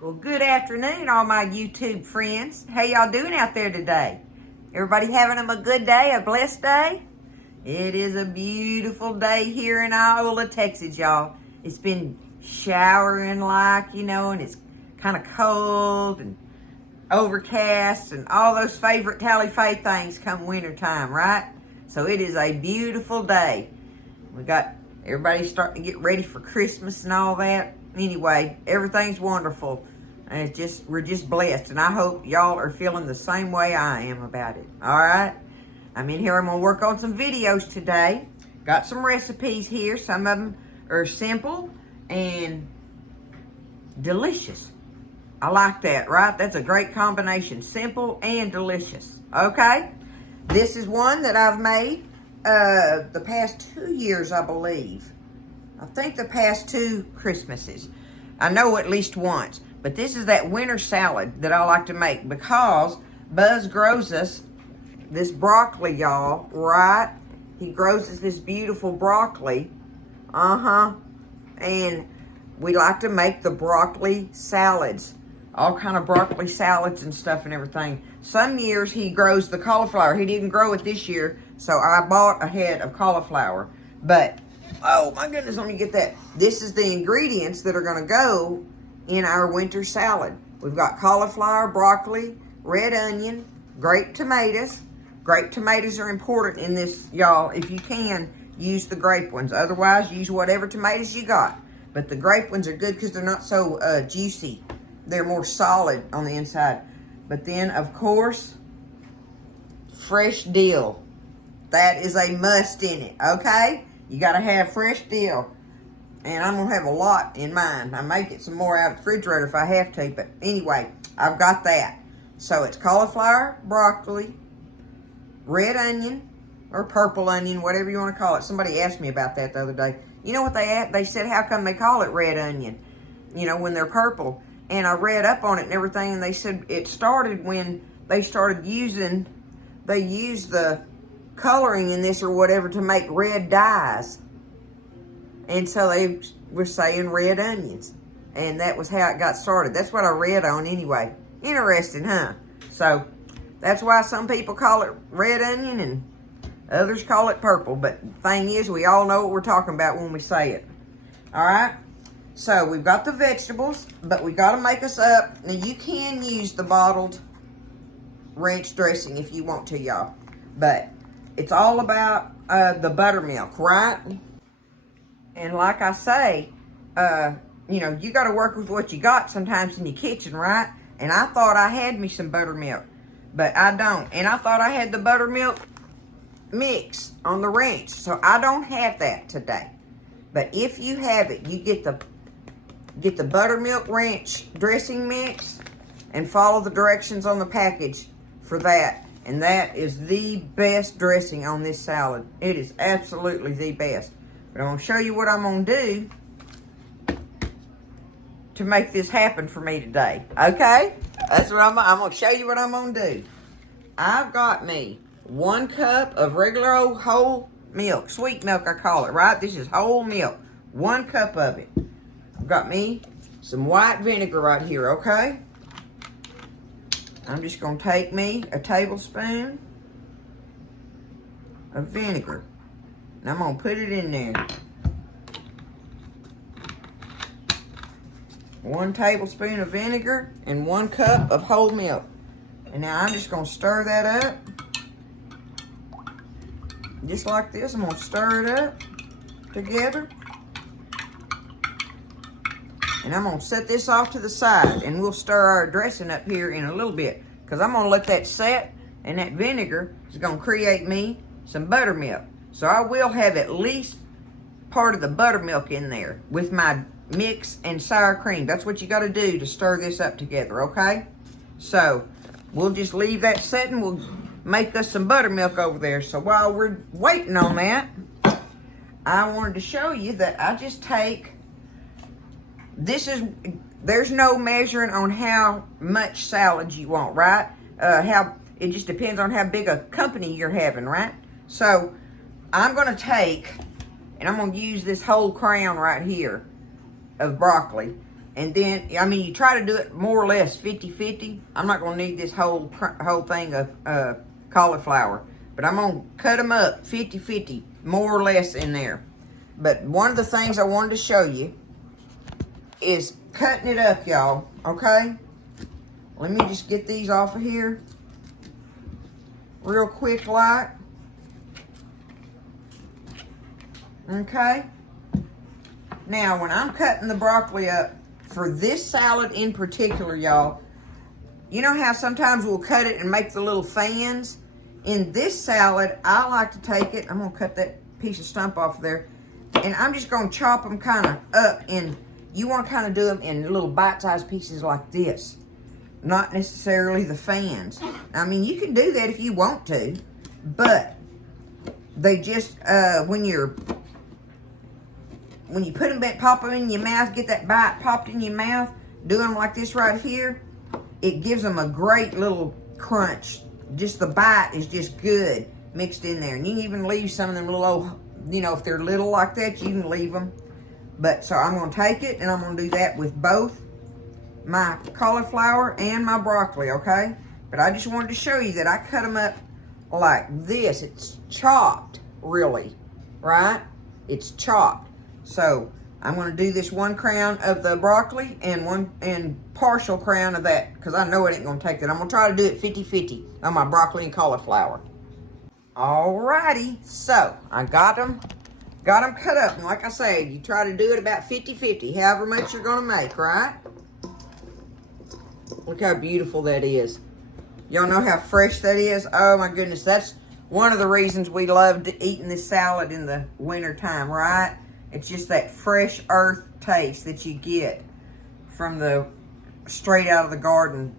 Well, good afternoon, all my YouTube friends. How y'all doing out there today? Everybody having them a good day, a blessed day? It is a beautiful day here in Iola, Texas, y'all. It's been showering and it's kind of cold and overcast and all those favorite Tally Faye things come wintertime, right? So it is a beautiful day. We got everybody starting to get ready for Christmas and all that. Anyway, everything's wonderful. And we're just blessed. And I hope y'all are feeling the same way I am about it. All right? I'm in here. I'm going to work on some videos today. Got some recipes here. Some of them are simple and delicious. I like that, right? That's a great combination. Simple and delicious. Okay? This is one that I've made the past 2 years, I believe. I think the past 2 Christmases. I know at least once. But this is that winter salad that I like to make because Buzz grows us this broccoli, y'all, right? He grows us this beautiful broccoli. And we like to make the broccoli salads. All kind of broccoli salads and stuff and everything. Some years he grows the cauliflower. He didn't grow it this year, so I bought a head of cauliflower. But, oh my goodness, let me get that. This is the ingredients that are going to go in our winter salad. We've got cauliflower, broccoli, red onion, grape tomatoes. Grape tomatoes are important in this, y'all. If you can, use the grape ones. Otherwise, use whatever tomatoes you got. But the grape ones are good because they're not so juicy. They're more solid on the inside. But then, of course, fresh dill. That is a must in it, okay? You got to have fresh dill. And I'm going to have a lot in mine. I may get some more out of the refrigerator if I have to. But anyway, I've got that. So it's cauliflower, broccoli, red onion, or purple onion, whatever you want to call it. Somebody asked me about that the other day. You know what they said, how come they call it red onion? You know, when they're purple. And I read up on it and everything, and they said it started when they started they used the coloring in this or whatever to make red dyes. And so they were saying red onions. And that was how it got started. That's what I read on anyway. Interesting, huh? So that's why some people call it red onion and others call it purple. But the thing is, we all know what we're talking about when we say it. All right? So we've got the vegetables, but we got to make us up. Now, you can use the bottled ranch dressing if you want to, y'all. But it's all about the buttermilk, right? And like I say, you got to work with what you got sometimes in your kitchen, right? And I thought I had me some buttermilk, but I don't. And I thought I had the buttermilk mix on the ranch, so I don't have that today. But if you have it, you get the buttermilk ranch dressing mix and follow the directions on the package for that. And that is the best dressing on this salad. It is absolutely the best. But I'm going to show you what I'm going to do to make this happen for me today. Okay? That's what I'm going to show you what I'm going to do. I've got me 1 cup of regular old whole milk. Sweet milk, I call it, right? This is whole milk. 1 cup of it. I've got me some white vinegar right here, okay? I'm just going to take me a tablespoon of vinegar. And I'm going to put it in there. 1 tablespoon of vinegar and 1 cup of whole milk. And now I'm just going to stir that up. Just like this. I'm going to stir it up together. And I'm going to set this off to the side. And we'll stir our dressing up here in a little bit. Because I'm going to let that set. And that vinegar is going to create me some buttermilk. So I will have at least part of the buttermilk in there with my mix and sour cream. That's what you got to do to stir this up together, okay? So we'll just leave that setting. We'll make us some buttermilk over there. So while we're waiting on that, I wanted to show you that I just take, there's no measuring on how much salad you want, right? It just depends on how big a company you're having, right? So I'm going to take, and I'm going to use this whole crown right here of broccoli, And then, I mean, you try to do it more or less 50-50. I'm not going to need this whole thing of cauliflower. But I'm going to cut them up 50-50, more or less in there. But one of the things I wanted to show you is cutting it up, y'all, okay? Let me just get these off of here real quick like. Okay? Now, when I'm cutting the broccoli up, for this salad in particular, y'all, you know how sometimes we'll cut it and make the little fans? In this salad, I like to take it, I'm going to cut that piece of stump off there, and I'm just going to chop them kind of up in, you want to kind of do them in little bite-sized pieces like this. Not necessarily the fans. I mean, you can do that if you want to, but they just, when you put them back, pop them in your mouth, get that bite popped in your mouth, do them like this right here, it gives them a great little crunch. Just the bite is just good mixed in there. And you can even leave some of them little old, you know, if they're little like that, you can leave them. But so I'm going to take it and I'm going to do that with both my cauliflower and my broccoli, okay? But I just wanted to show you that I cut them up like this. It's chopped, really, right? It's chopped. So I'm going to do this one crown of the broccoli and partial crown of that, because I know it ain't going to take that. I'm going to try to do it 50-50 on my broccoli and cauliflower. Alrighty, so I got them cut up. And like I said, you try to do it about 50-50, however much you're going to make, right? Look how beautiful that is. Y'all know how fresh that is? Oh my goodness, that's one of the reasons we love eating this salad in the winter time, right? It's just that fresh earth taste that you get from the straight out of the garden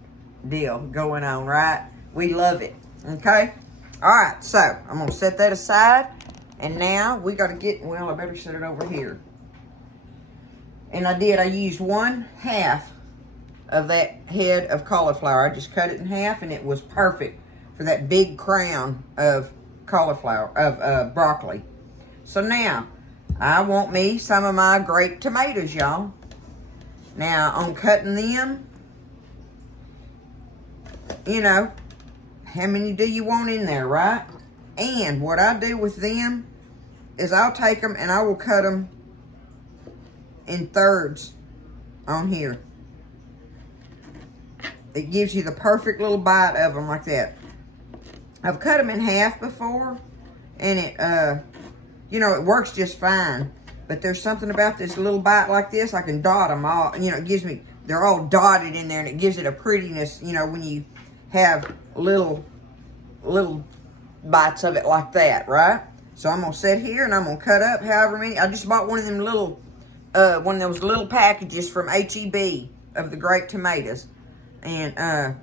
deal going on, right? We love it, okay? All right, so I'm going to set that aside. And now we got to get, well, I better set it over here. And I used 1/2 of that head of cauliflower. I just cut it in half and it was perfect for that big crown of cauliflower, of broccoli. So now, I want me some of my grape tomatoes, y'all. Now, on cutting them, you know, how many do you want in there, right? And what I do with them is I'll take them and I will cut them in thirds on here. It gives you the perfect little bite of them like that. I've cut them in half before, and it, you know, it works just fine. But there's something about this little bite like this, I can dot them all, you know, it gives me, they're all dotted in there, and it gives it a prettiness, you know, when you have little bites of it like that, right? So I'm going to sit here, and I'm going to cut up however many. I just bought one of them little, one of those little packages from H-E-B of the grape tomatoes. And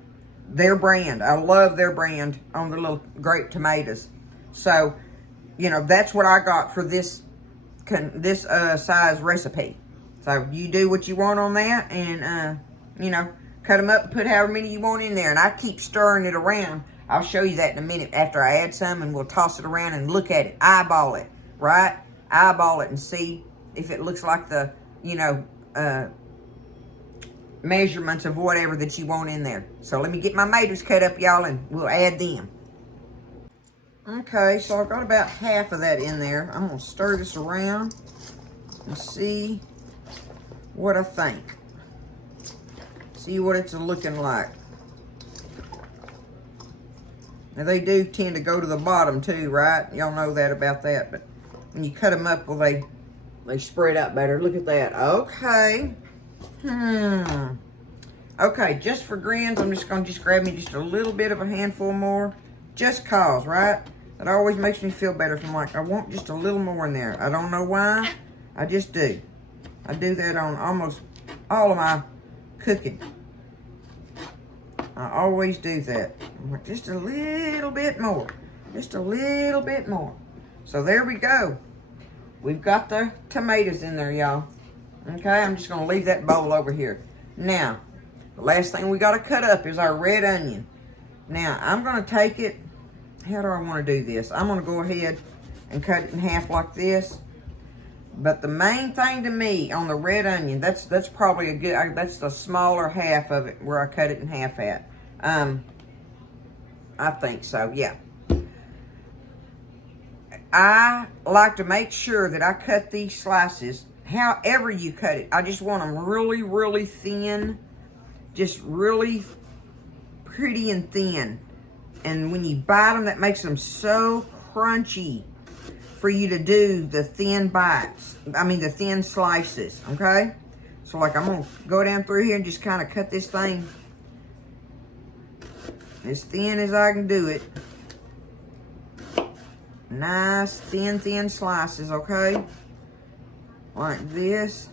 their brand, I love their brand on the little grape tomatoes. So, you know, that's what I got for this size recipe. So you do what you want on that, and you know, cut them up and put however many you want in there. And I keep stirring it around. I'll show you that in a minute after I add some, and we'll toss it around and look at it, eyeball it, right? Eyeball it and see if it looks like the, you know, measurements of whatever that you want in there. So let me get my tomatoes cut up, y'all, and we'll add them. Okay, so I've got about half of that in there. I'm going to stir this around and see what I think. See what it's looking like. Now, they do tend to go to the bottom too, right? Y'all know that about that. But when you cut them up, well, they spread out better. Look at that. Okay. Okay, just for grins, I'm just going to grab me just a little bit of a handful more. Just cause, right? That always makes me feel better if I'm like, I want just a little more in there. I don't know why. I just do. I do that on almost all of my cooking. I always do that. I'm like, just a little bit more. Just a little bit more. So there we go. We've got the tomatoes in there, y'all. Okay, I'm just going to leave that bowl over here. Now, the last thing we got to cut up is our red onion. Now, I'm going to take it. How do I want to do this? I'm going to go ahead and cut it in half like this. But the main thing to me on the red onion, that's probably a good, that's the smaller half of it where I cut it in half at. I think so, yeah. I like to make sure that I cut these slices, however you cut it. I just want them really, really thin, just really pretty and thin. And when you bite them, that makes them so crunchy for you to do the thin bites. I mean, the thin slices, okay? So, like, I'm going to go down through here and just kind of cut this thing as thin as I can do it. Nice, thin slices, okay? Like this.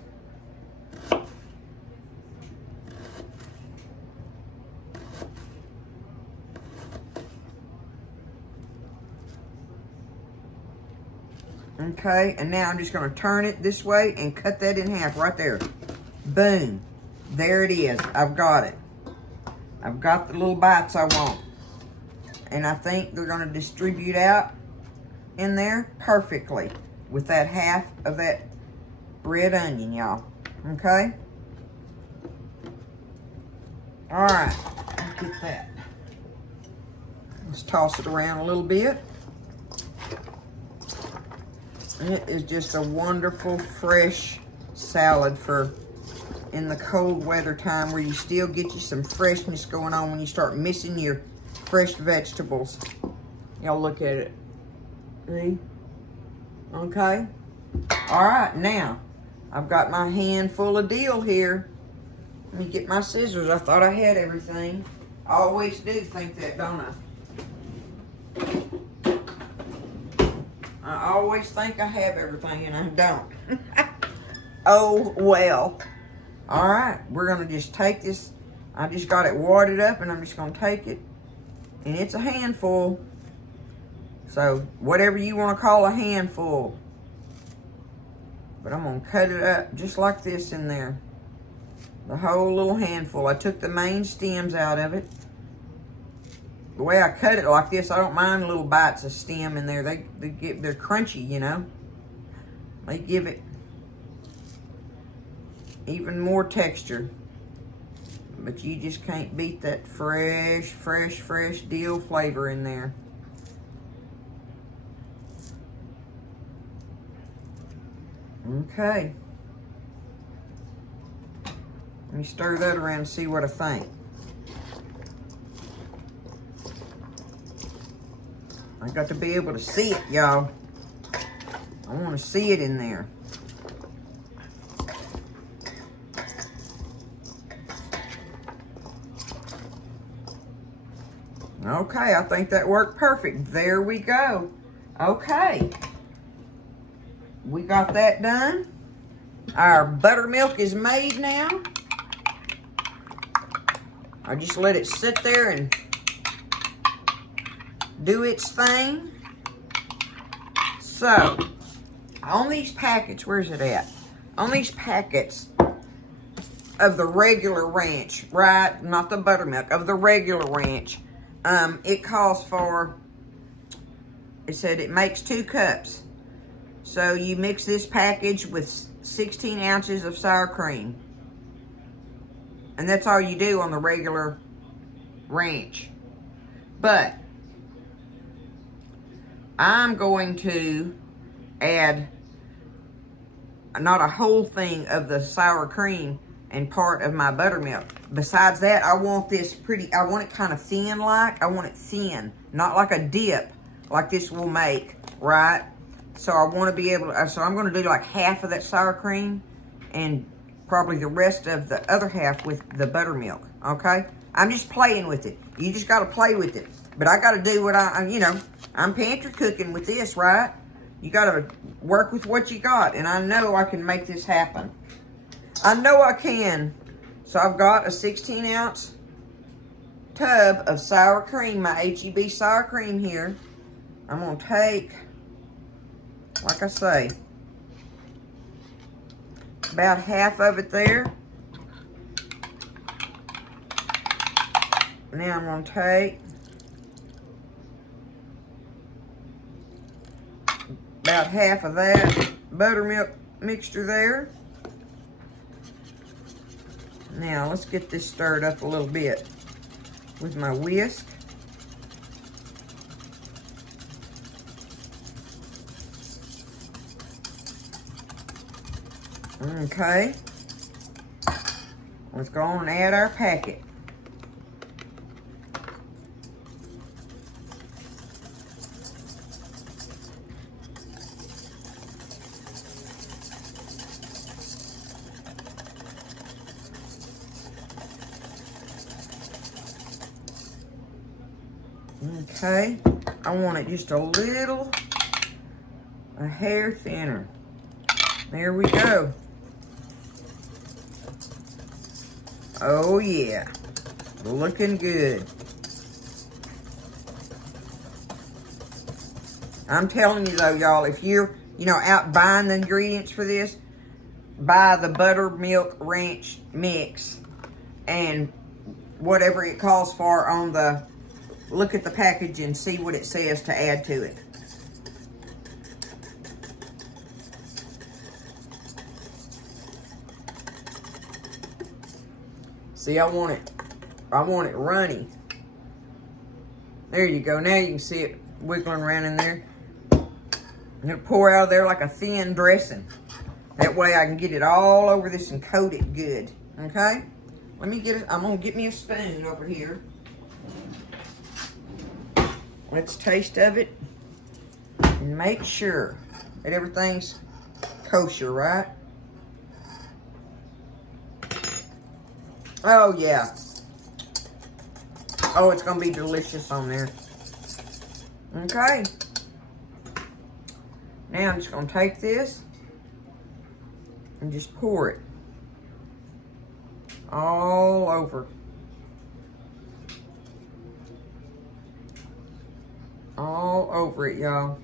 Okay, and now I'm just going to turn it this way and cut that in half right there. Boom. There it is. I've got it. I've got the little bites I want. And I think they're going to distribute out in there perfectly with that half of that red onion, y'all. Okay? Alright, let's get that. Let's toss it around a little bit. And it is just a wonderful, fresh salad for in the cold weather time where you still get you some freshness going on when you start missing your fresh vegetables. Y'all look at it. See? Okay. All right, now I've got my hand full of dill here. Let me get my scissors. I thought I had everything. I always do think that, don't I? I always think I have everything and I don't. Oh, well. All right, we're going to just take this. I just got it wadded up and I'm just going to take it. And it's a handful. So, whatever you want to call a handful. But I'm going to cut it up just like this in there. The whole little handful. I took the main stems out of it. The way I cut it like this, I don't mind little bites of stem in there. They're crunchy, you know. They give it even more texture. But you just can't beat that fresh dill flavor in there. Okay. Let me stir that around and see what I think. I got to be able to see it, y'all. I want to see it in there. Okay, I think that worked perfect. There we go. Okay. We got that done. Our buttermilk is made now. I just let it sit there and do its thing. So, on these packets, where's it at? On these packets of the regular ranch, right? Not the buttermilk, of the regular ranch. It calls for, it said it makes 2 cups. So you mix this package with 16 ounces of sour cream. And that's all you do on the regular ranch. But I'm going to add not a whole thing of the sour cream and part of my buttermilk. Besides that, I want this pretty, I want it kind of thin like. I want it thin, not like a dip like this will make, right? So I want to be able to, so I'm going to do like half of that sour cream and probably the rest of the other half with the buttermilk, okay? I'm just playing with it. You just got to play with it. But I got to do what you know, I'm pantry cooking with this, right? You got to work with what you got. And I know I can make this happen. I know I can. So I've got a 16-ounce tub of sour cream, my H-E-B sour cream here. I'm going to take, like I say, about half of it there. Now I'm going to take about half of that buttermilk mixture there. Now let's get this stirred up a little bit with my whisk. Okay. Let's go on and add our packet. Okay, I want it just a hair thinner. There we go. Oh yeah, looking good. I'm telling you though, y'all, if you're, out buying the ingredients for this, buy the buttermilk ranch mix and whatever it calls for on the, look at the package and see what it says to add to it. See, I want it runny. There you go. Now you can see it wiggling around in there. And it'll pour out of there like a thin dressing. That way I can get it all over this and coat it good. Okay? Let me get it. I'm gonna get me a spoon over here. Let's taste of it and make sure that everything's kosher, right? Oh yeah. Oh, it's gonna be delicious on there. Okay. Now I'm just gonna take this and just pour it all over. All over it, y'all.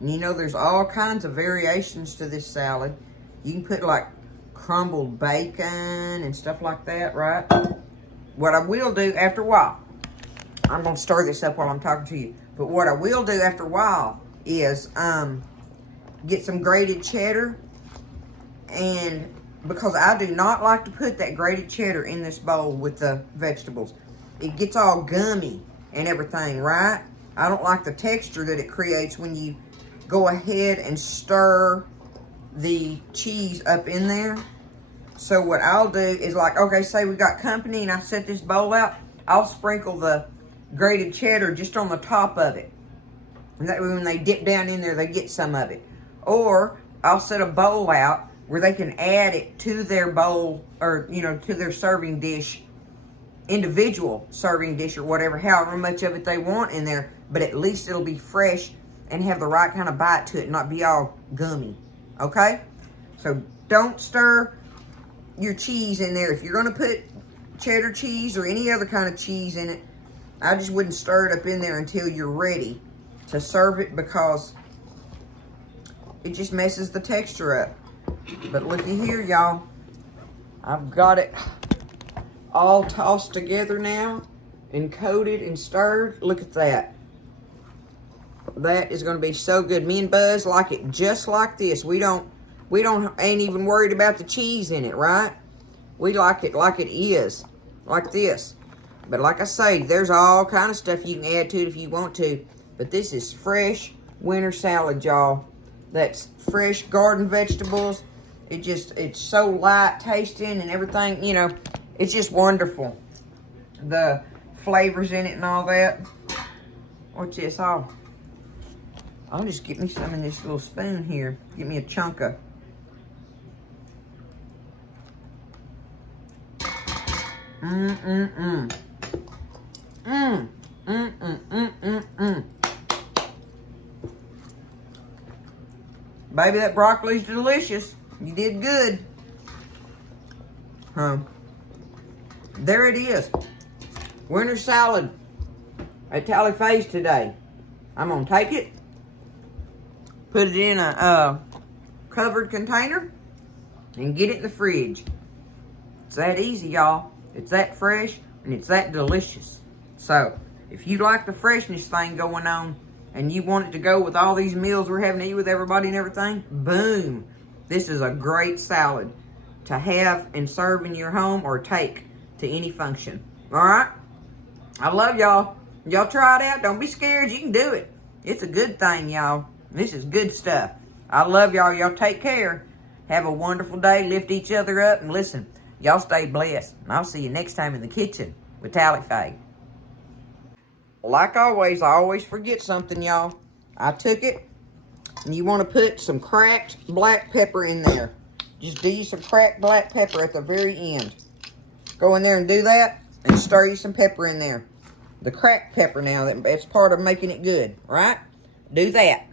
There's all kinds of variations to this salad. You can put like crumbled bacon and stuff like that, right? What I will do after a while, I'm gonna stir this up while I'm talking to you, but what I will do after a while is get some grated cheddar, and because I do not like to put that grated cheddar in this bowl with the vegetables. It gets all gummy and everything, right? I don't like the texture that it creates when you go ahead and stir the cheese up in there. So what I'll do is like, okay, say we got company and I set this bowl out, I'll sprinkle the grated cheddar just on the top of it. And that way when they dip down in there, they get some of it. Or I'll set a bowl out where they can add it to their bowl or, to their serving dish, individual serving dish or whatever, however much of it they want in there. But at least it'll be fresh and have the right kind of bite to it, not be all gummy. Okay? So don't stir your cheese in there. If you're going to put cheddar cheese or any other kind of cheese in it, I just wouldn't stir it up in there until you're ready to serve it, because it just messes the texture up. But looky here, y'all. I've got it all tossed together now and coated and stirred. Look at that. That is going to be so good. Me and Buzz like it just like this. We ain't even worried about the cheese in it, right? We like it is, like this. But like I say, there's all kind of stuff you can add to it if you want to. But this is fresh winter salad, y'all. That's fresh garden vegetables. It's so light tasting and everything, it's just wonderful. The flavors in it and all that. What's this? I'll just get me some in this little spoon here. Get me a chunk of. Baby, that broccoli's delicious. You did good. There it is. Winter salad at Tally Faye's today. I'm going to take it, put it in a covered container, and get it in the fridge. It's that easy, y'all. It's that fresh, and it's that delicious. So, if you like the freshness thing going on and you want it to go with all these meals we're having to eat with everybody and everything, boom. This is a great salad to have and serve in your home or take to any function. All right? I love y'all. Y'all try it out. Don't be scared. You can do it. It's a good thing, y'all. This is good stuff. I love y'all. Y'all take care. Have a wonderful day. Lift each other up. And listen, y'all stay blessed. And I'll see you next time in the kitchen with Tally Faye. Like always, I always forget something, y'all. I took it, and you want to put some cracked black pepper in there. Just do you some cracked black pepper at the very end. Go in there and do that, and stir you some pepper in there. The cracked pepper now, that's part of making it good, right? Do that.